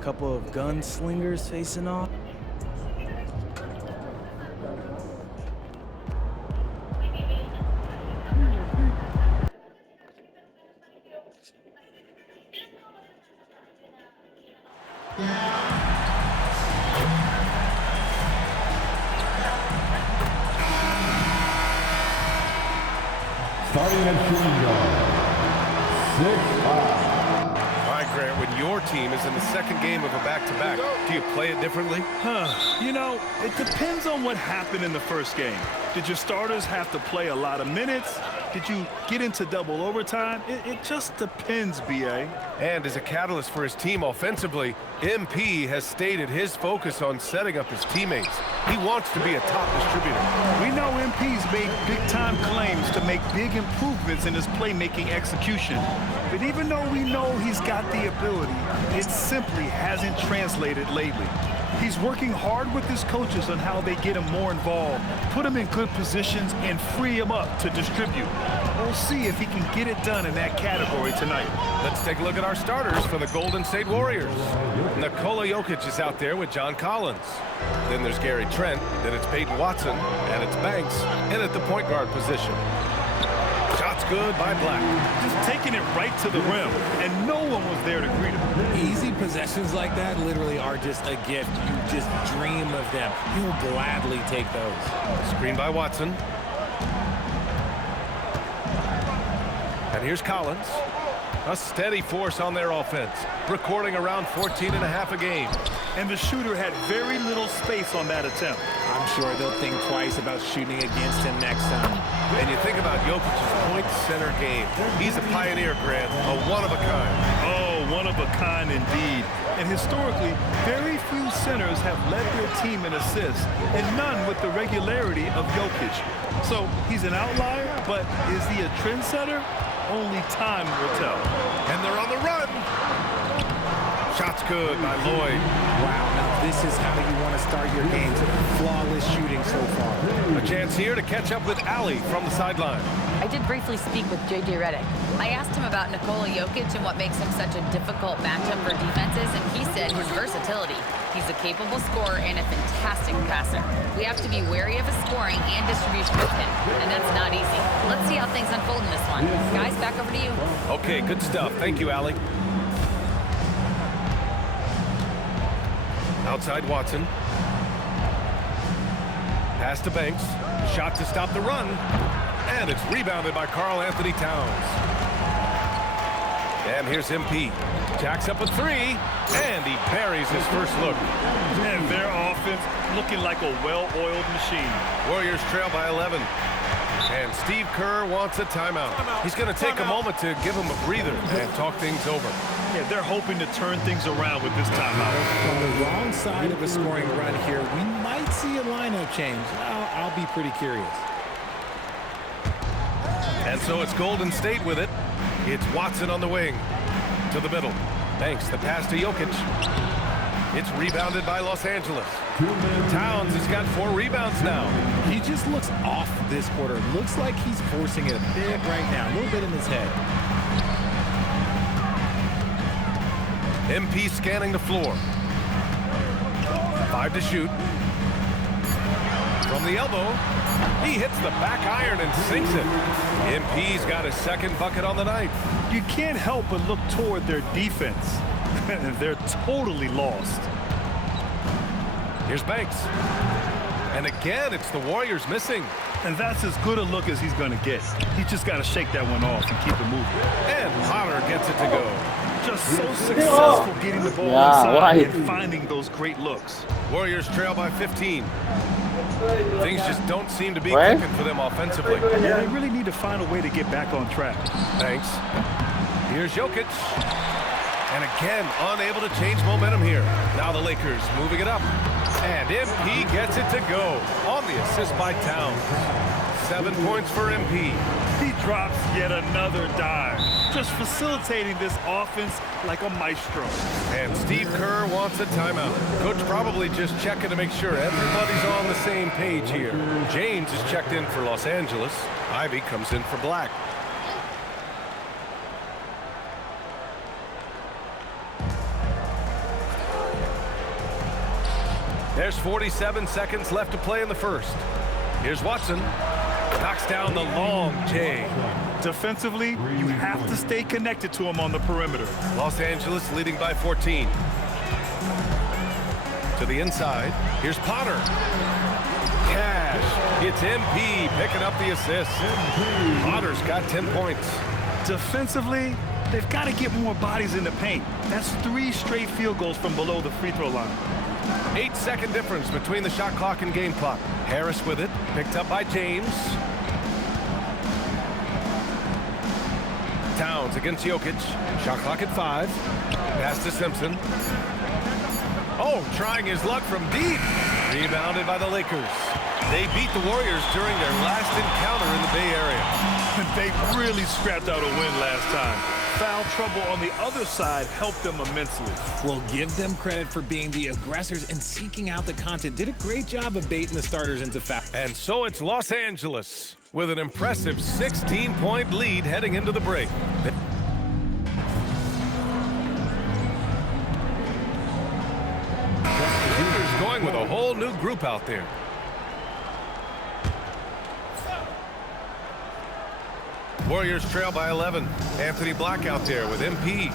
Couple of gunslingers facing off. Starting at shooting guard, 6'5". All right, Grant, when your team is in the second game of a back-to-back, do you play it differently? You know, it depends on what happened in the first game. Did your starters have to play a lot of minutes? Did you get into double overtime? It just depends, B.A. And as a catalyst for his team offensively, MP has stated his focus on setting up his teammates. He wants to be a top distributor. We know MP's made big-time claims to make big improvements in his playmaking execution. But even though we know he's got the ability, it simply hasn't translated lately. He's working hard with his coaches on how they get him more involved, put him in good positions, and free him up to distribute. We'll see if he can get it done in that category tonight. Let's take a look at our starters for the Golden State Warriors. Nikola Jokic is out there with John Collins. Then there's Gary Trent, then it's Peyton Watson, and it's Banks in at the point guard position. Shots good by Black. Just taking it right to the rim, and no one was there to greet him. Easy possessions like that literally are just a gift. You just dream of them. He'll gladly take those. Screen by Watson. And here's Collins. A steady force on their offense, recording around 14 and a half a game. And the shooter had very little space on that attempt. I'm sure they'll think twice about shooting against him next time. And you think about Jokic's point center game. He's a pioneer, Grant, a one-of-a-kind. Oh, one-of-a-kind indeed. And historically, very few centers have led their team in assists, and none with the regularity of Jokic. So he's an outlier, but is he a trendsetter? Only time will tell. And they're on the run. Shots good by Lloyd. Wow, now this is how you want to start your games. Flawless shooting so far. A chance here to catch up with Ali from the sideline. I did briefly speak with J.J. Redick. I asked him about Nikola Jokic and what makes him such a difficult matchup for defenses, and he said his versatility. He's a capable scorer and a fantastic passer. We have to be wary of his scoring and distribution with him, and that's not easy. Let's see how things unfold in this one. Guys, back over to you. Okay, good stuff. Thank you, Ali. Outside Watson. Pass to Banks. Shot to stop the run. And it's rebounded by Karl Anthony Towns. And here's MP. Jacks up a three. And he buries his first look. And their offense looking like a well-oiled machine. Warriors trail by 11. And Steve Kerr wants a timeout. He's going to take a moment to give him a breather and talk things over. Yeah, they're hoping to turn things around with this timeout. On the wrong side of a scoring run here, we might see a lineup change. I'll be pretty curious. And so it's Golden State with it. It's Watson on the wing. To the middle. Banks the pass to Jokic. It's rebounded by Los Angeles. Towns has got 4 rebounds now. He just looks off this quarter. Looks like he's forcing it a bit right now. A little bit in his head. MP scanning the floor. 5 to shoot. From the elbow, he hits the back iron and sinks it. MP's got his second bucket on the night. You can't help but look toward their defense. They're totally lost. Here's Banks. And again, it's the Warriors missing. And that's as good a look as he's going to get. He's just got to shake that one off and keep it moving. And Potter gets it to go. Just so successful getting the ball inside and finding those great looks. Warriors trail by 15. Things just don't seem to be clicking for them offensively. Yeah, they really need to find a way to get back on track. Thanks. Here's Jokic. And again, unable to change momentum here. Now the Lakers moving it up. And MP gets it to go on the assist by Towns. 7 points for MP. He drops yet another dive, just facilitating this offense like a maestro. And Steve Kerr wants a timeout. Coach probably just checking to make sure everybody's on the same page here. James is checked in for Los Angeles. Ivy comes in for Black. There's 47 seconds left to play in the first. Here's Watson. Knocks down the long J. Defensively, you have to stay connected to him on the perimeter. Los Angeles leading by 14. To the inside. Here's Potter. Cash. It's MP picking up the assist. Potter's got 10 points. Defensively, they've got to get more bodies in the paint. That's 3 straight field goals from below the free throw line. 8-second difference between the shot clock and game clock. Harris with it, picked up by James. Towns against Jokic. Shot clock at 5. Pass to Simpson. Oh, trying his luck from deep. Rebounded by the Lakers. They beat the Warriors during their last encounter in the Bay Area. They really scrapped out a win last time. Foul trouble on the other side helped them immensely. Well, give them credit for being the aggressors and seeking out the content. Did a great job of baiting the starters into foul. And so it's Los Angeles with an impressive 16-point lead heading into the break. Lakers going with a whole new group out there. Warriors trail by 11. Anthony Black out there with MP.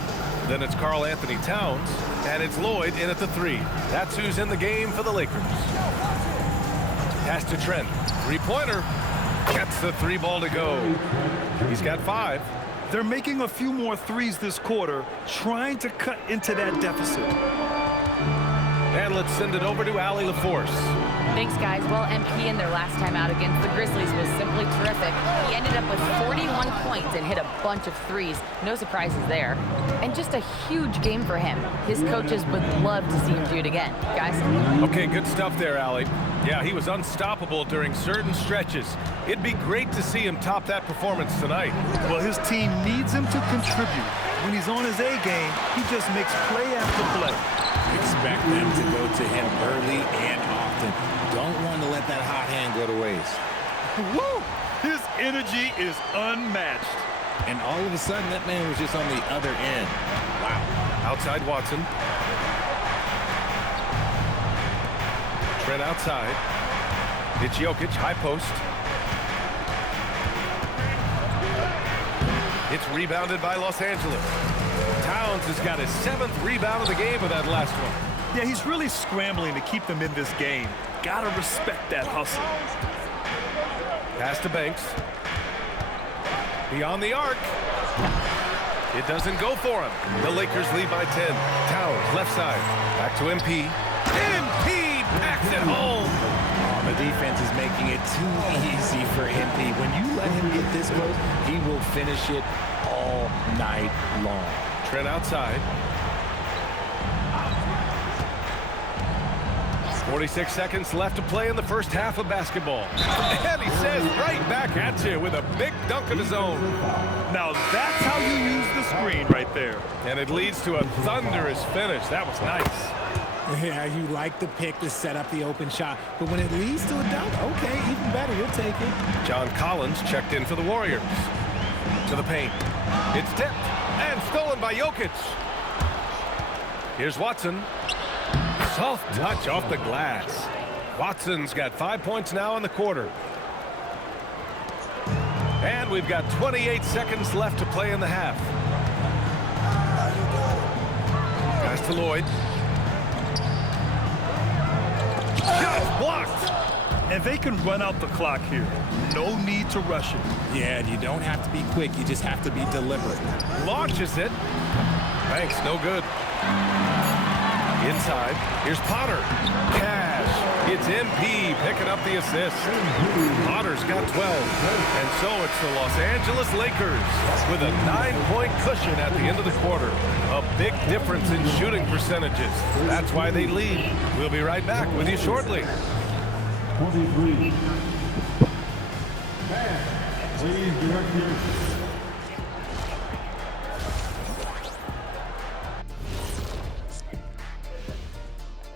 Then it's Karl Anthony Towns, and it's Lloyd in at the 3. That's who's in the game for the Lakers. Pass to Trent. Three-pointer. Gets the 3 ball to go. He's got 5. They're making a few more threes this quarter, trying to cut into that deficit. And let's send it over to Allie LaForce. Thanks, guys. Well, MP in their last time out against the Grizzlies was simply terrific. He ended up with 41 points and hit a bunch of threes. No surprises there. And just a huge game for him. His coaches would love to see him do it again. Guys? Okay, good stuff there, Allie. Yeah, he was unstoppable during certain stretches. It'd be great to see him top that performance tonight. Well, his team needs him to contribute. When he's on his A game, he just makes play after play. Expect them to go to him early and often. Don't want to let that hot hand go to waste. Woo! His energy is unmatched. And all of a sudden, that man was just on the other end. Wow. Outside Watson. Trent outside. It's Jokic, high post. It's rebounded by Los Angeles. Towns has got his 7th rebound of the game with that last one. Yeah, he's really scrambling to keep them in this game. Gotta respect that hustle. Pass to Banks. Beyond the arc. It doesn't go for him. The Lakers lead by 10. Towns, left side. Back to MP. MP backs it home. The defense is making it too easy for MP. When you let him get this close, he will finish it all night long. Trent outside. 46 seconds left to play in the first half of basketball. And he says right back at you with a big dunk of his own. Now that's how you use the screen right there. And it leads to a thunderous finish. That was nice. Yeah, you like the pick to set up the open shot, but when it leads to a dunk, okay, even better, you'll take it. John Collins checked in for the Warriors. To the paint. It's tipped and stolen by Jokic. Here's Watson. Soft touch off the glass. Watson's got 5 points now in the quarter. And we've got 28 seconds left to play in the half. Pass to Lloyd. Shot blocked. And they can run out the clock here. No need to rush it. Yeah, and you don't have to be quick. You just have to be deliberate. Launches it. Banks, no good. Inside, here's Potter. Cash. It's MP picking up the assist. Potter's got 12. And so it's the Los Angeles Lakers with a 9-point cushion at the end of the quarter. A big difference in shooting percentages. That's why they lead. We'll be right back with you shortly. 23. Please direct your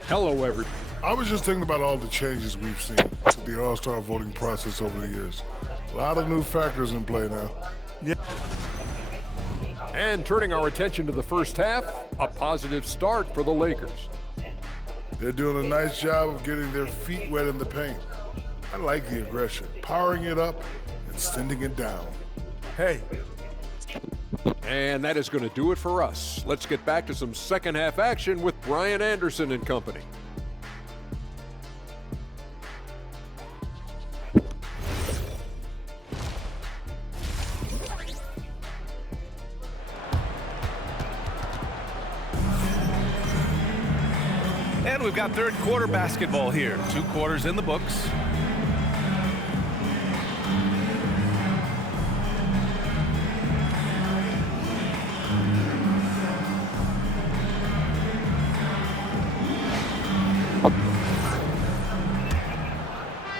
Hello, everyone. I was just thinking about all the changes we've seen to the All-Star voting process over the years. A lot of new factors in play now. And turning our attention to the first half, a positive start for the Lakers. They're doing a nice job of getting their feet wet in the paint. I like the aggression, powering it up and sending it down. Hey. And that is going to do it for us. Let's get back to some second half action with Brian Anderson and company. And we've got third quarter basketball here. 2 quarters in the books.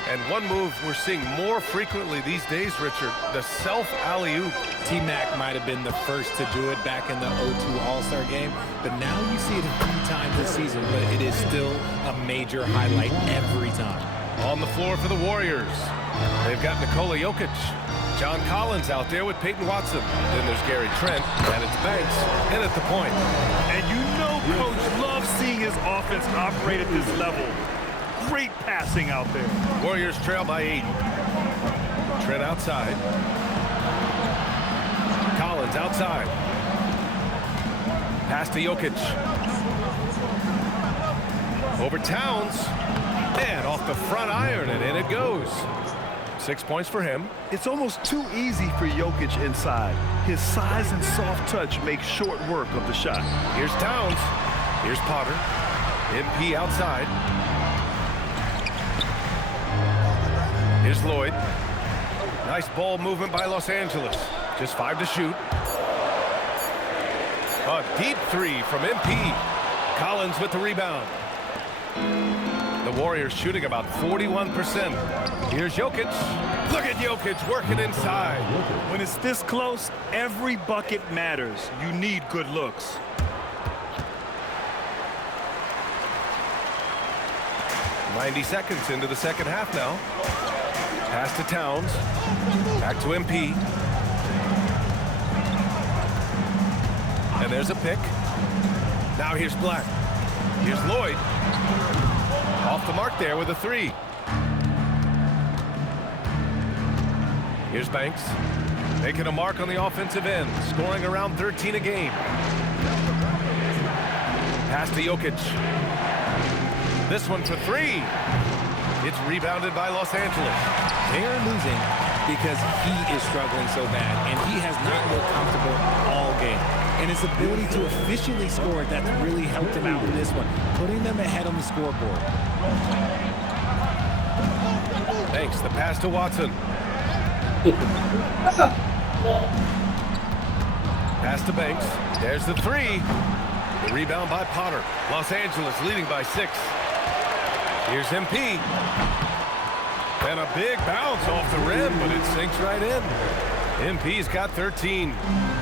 And one move we're seeing more frequently these days, Richard, the self alley-oop. T-Mac might have been the first to do it back in the 02 All-Star game, but now you see it a few times this season, but it is still a major highlight every time. On the floor for the Warriors, they've got Nikola Jokic. John Collins out there with Peyton Watson. Then there's Gary Trent, and it's Banks in at the point. And you know Coach loves seeing his offense operate at this level. Great passing out there. Warriors trail by 8. Trent outside. Collins outside. Pass to Jokic. Over Towns. And off the front iron, and in it goes. 6 points for him. It's almost too easy for Jokic inside. His size and soft touch make short work of the shot. Here's Towns. Here's Potter. MP outside. Here's Lloyd. Nice ball movement by Los Angeles. Just 5 to shoot. A deep 3 from MP. Collins with the rebound. The Warriors shooting about 41%. Here's Jokic. Look at Jokic working inside. When it's this close, every bucket matters. You need good looks. .90 seconds into the second half now. Pass to Towns. Back to MP. And there's a pick. Now here's Black. Here's Lloyd. Off the mark there with a 3. Here's Banks. Making a mark on the offensive end. Scoring around 13 a game. Pass to Jokic. This one for 3. It's rebounded by Los Angeles. They are losing because he is struggling so bad, and he has not looked comfortable all game. And his ability to efficiently score, that's really helped him out in this one, putting them ahead on the scoreboard. Thanks. The pass to Watson. Pass to Banks. There's the 3. The rebound by Potter. Los Angeles leading by 6. Here's MP. And a big bounce off the rim, but it sinks right in. MP's got 13.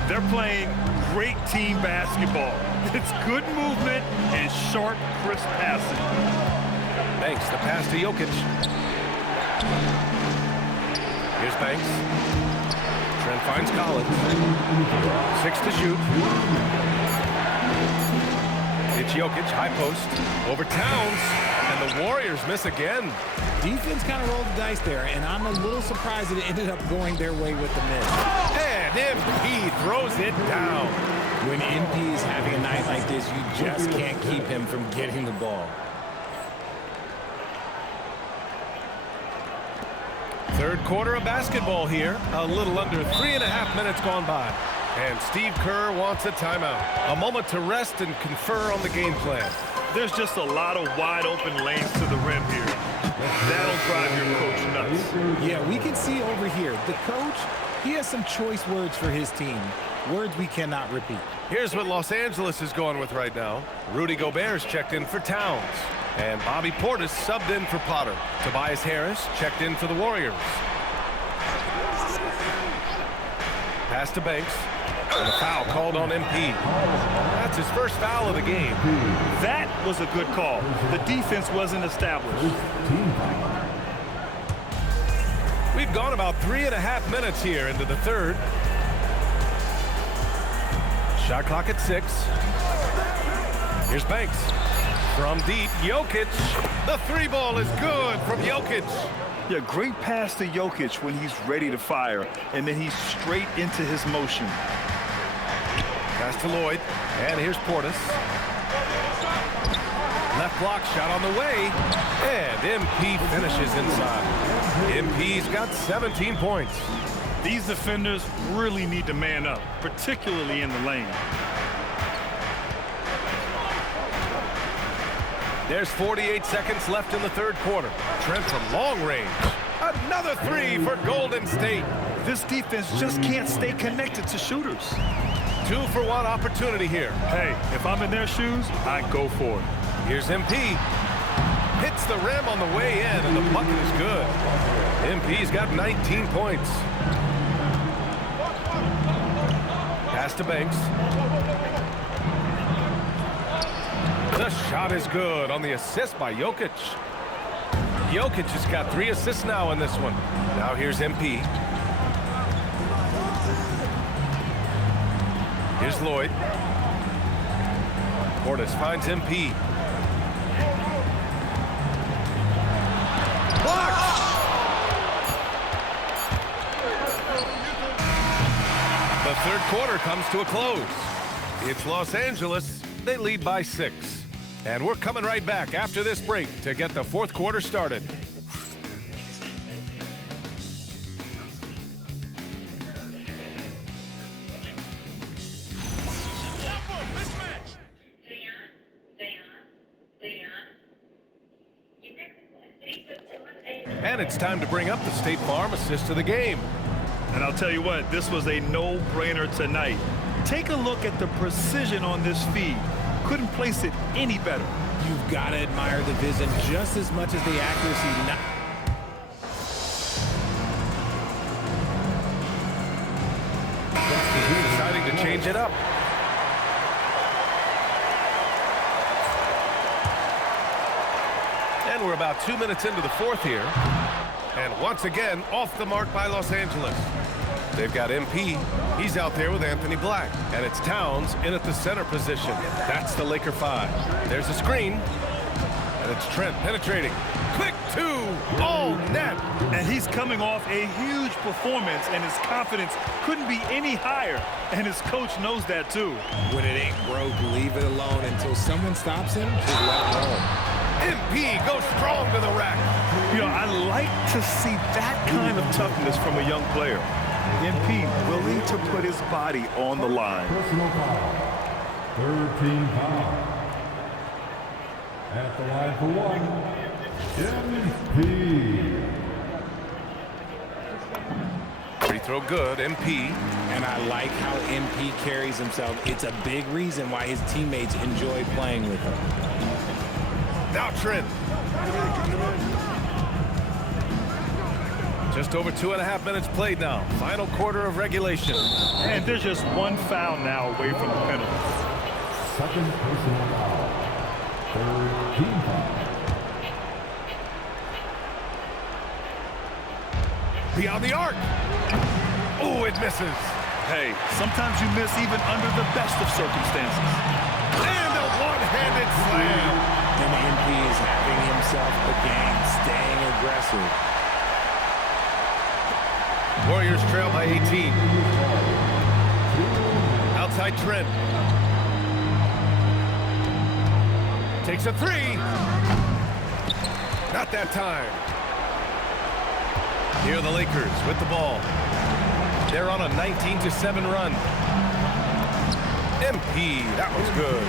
They're playing great team basketball. It's good movement and sharp, crisp passing. Banks, the pass to Jokic. Here's Banks. Trent finds Collins. 6 to shoot. It's Jokic, high post. Over Towns. And the Warriors miss again. Defense kind of rolled the dice there, and I'm a little surprised that it ended up going their way with the miss. And MP throws it down. When MP is having a night like this, you just can't keep him from getting the ball. Third quarter of basketball here. A little under 3.5 minutes gone by. And Steve Kerr wants a timeout. A moment to rest and confer on the game plan. There's just a lot of wide open lanes to the rim here. That'll drive your coach nuts. Yeah, we can see over here, the coach, he has some choice words for his team. Words we cannot repeat. Here's what Los Angeles is going with right now. Rudy Gobert's checked in for Towns. And Bobby Portis subbed in for Potter. Tobias Harris checked in for the Warriors. Pass to Banks. And a foul called on MP. That's his first foul of the game. That was a good call. The defense wasn't established. We've gone about 3.5 minutes here into the third. Shot clock at 6. Here's Banks. From deep, Jokic. The three ball is good from Jokic. Yeah, great pass to Jokic when he's ready to fire, and then he's straight into his motion. Pass to Lloyd, and here's Portis. Left block shot on the way, and MP finishes inside. MP's got 17 points. These defenders really need to man up, particularly in the lane. There's 48 seconds left in the third quarter. Trent from long range. Another three for Golden State. This defense just can't stay connected to shooters. 2-for-1 opportunity here. Hey, if I'm in their shoes, I go for it. Here's MP. Hits the rim on the way in, and the bucket is good. MP's got 19 points. Pass to Banks. The shot is good on the assist by Jokic. Jokic has got 3 assists now in this one. Now here's MP. Here's Lloyd. Portis finds MP. Blocked! The third quarter comes to a close. It's Los Angeles. They lead by 6. And we're coming right back after this break to get the fourth quarter started. And it's time to bring up the State Farm assist of the game. And I'll tell you what, this was a no-brainer tonight. Take a look at the precision on this feed. Couldn't place it any better. You've got to admire the vision just as much as the accuracy. He's deciding to change it up. And we're about 2 minutes into the fourth here. And once again, off the mark by Los Angeles. They've got MP. He's out there with Anthony Black. And it's Towns in at the center position. That's the Laker 5. There's a screen. And it's Trent penetrating. Quick 2. Oh, net. And he's coming off a huge performance, and his confidence couldn't be any higher. And his coach knows that, too. When it ain't broke, leave it alone until someone stops him. Just let it roll. MP goes strong to the rack. You know, I like to see that kind of toughness from a young player. MP willing to put his body on the line. Personal foul. Third team foul. At the line for one, MP. Free throw good, MP. And I like how MP carries himself. It's a big reason why his teammates enjoy playing with him. Now Trent. Just over 2.5 minutes played now. Final quarter of regulation. And there's just one foul now away from the penalty. Second personal foul. Third team foul. Beyond the arc. Oh, it misses. Hey, sometimes you miss even under the best of circumstances. And a one-handed slam. And MP is having himself a game, staying aggressive. Warriors trail by 18. Outside Trent. Takes a 3. Not that time. Here are the Lakers with the ball. They're on a 19-7 run. MP, that was good.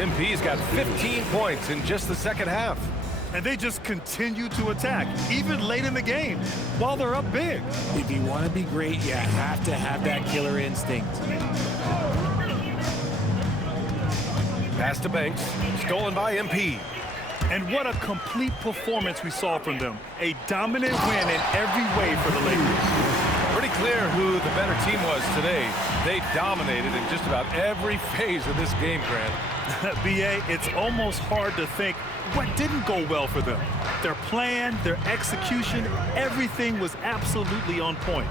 MP's got 15 points in just the second half. And they just continue to attack, even late in the game, while they're up big. If you want to be great, you have to have that killer instinct. Pass to Banks, stolen by MP. And what a complete performance we saw from them. A dominant win in every way for the Lakers. Pretty clear who the better team was today. They dominated in just about every phase of this game, Grant. B.A., it's almost hard to think what didn't go well for them. Their plan, their execution, everything was absolutely on point.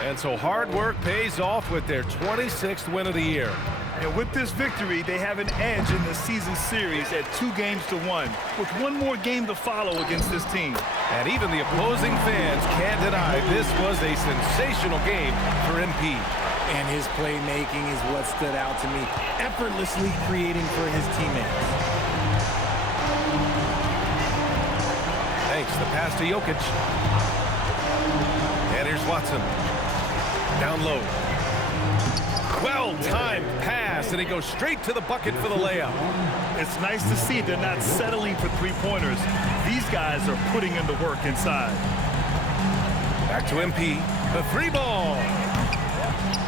And so hard work pays off with their 26th win of the year. And with this victory, they have an edge in the season series at 2-1, with one more game to follow against this team. And even the opposing fans can't deny this was a sensational game for MP. And his playmaking is what stood out to me, effortlessly creating for his teammates. Thanks, the pass to Jokic. And here's Watson. Down low. Well-timed pass, and he goes straight to the bucket for the layup. It's nice to see they're not settling for three-pointers. These guys are putting in the work inside. Back to MP. The three ball.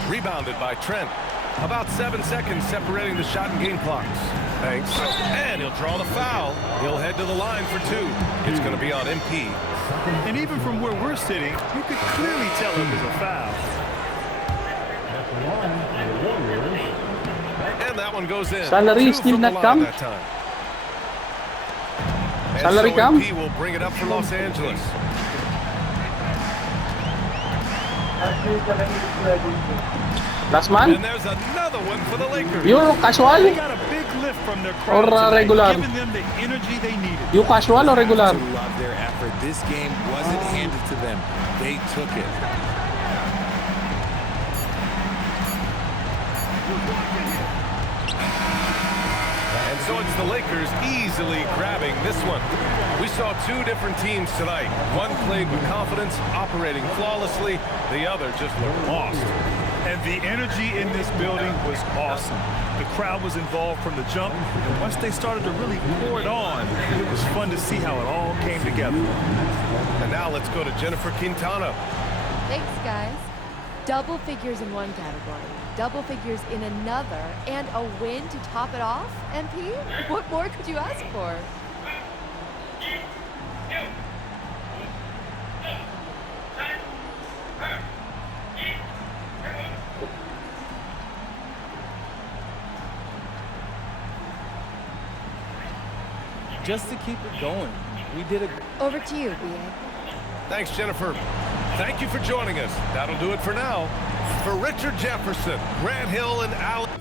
Rebounded by Trent. About 7 seconds separating the shot and game clocks. Thanks. And he'll draw the foul. He'll head to the line for two. It's going to be on MP. And even from where we're sitting, you could clearly tell it was a foul. And that one goes in. Salary still not come. That time. And Salary so come. MP will bring it up for Los Angeles. Last man? And there's another one for the Lakers. You They casual got a big lift from their or crowd tonight, regular? giving them the energy they needed. You casual or regular? To love their effort. This game wasn't handed to them. They took it. And so it's the Lakers easily grabbing this one. We saw two different teams tonight. One played with confidence, operating flawlessly. The other just looked lost. And the energy in this building was awesome. The crowd was involved from the jump, and once they started to really pour it on, it was fun to see how it all came together. And now let's go to Jennifer Quintana. Thanks, guys. Double figures in one category, double figures in another, and a win to top it off, MP? What more could you ask for? Just to keep it going. We did a Over to you, B.A. Thanks, Jennifer. Thank you for joining us. That'll do it for now. For Richard Jefferson, Grant Hill, and Alex.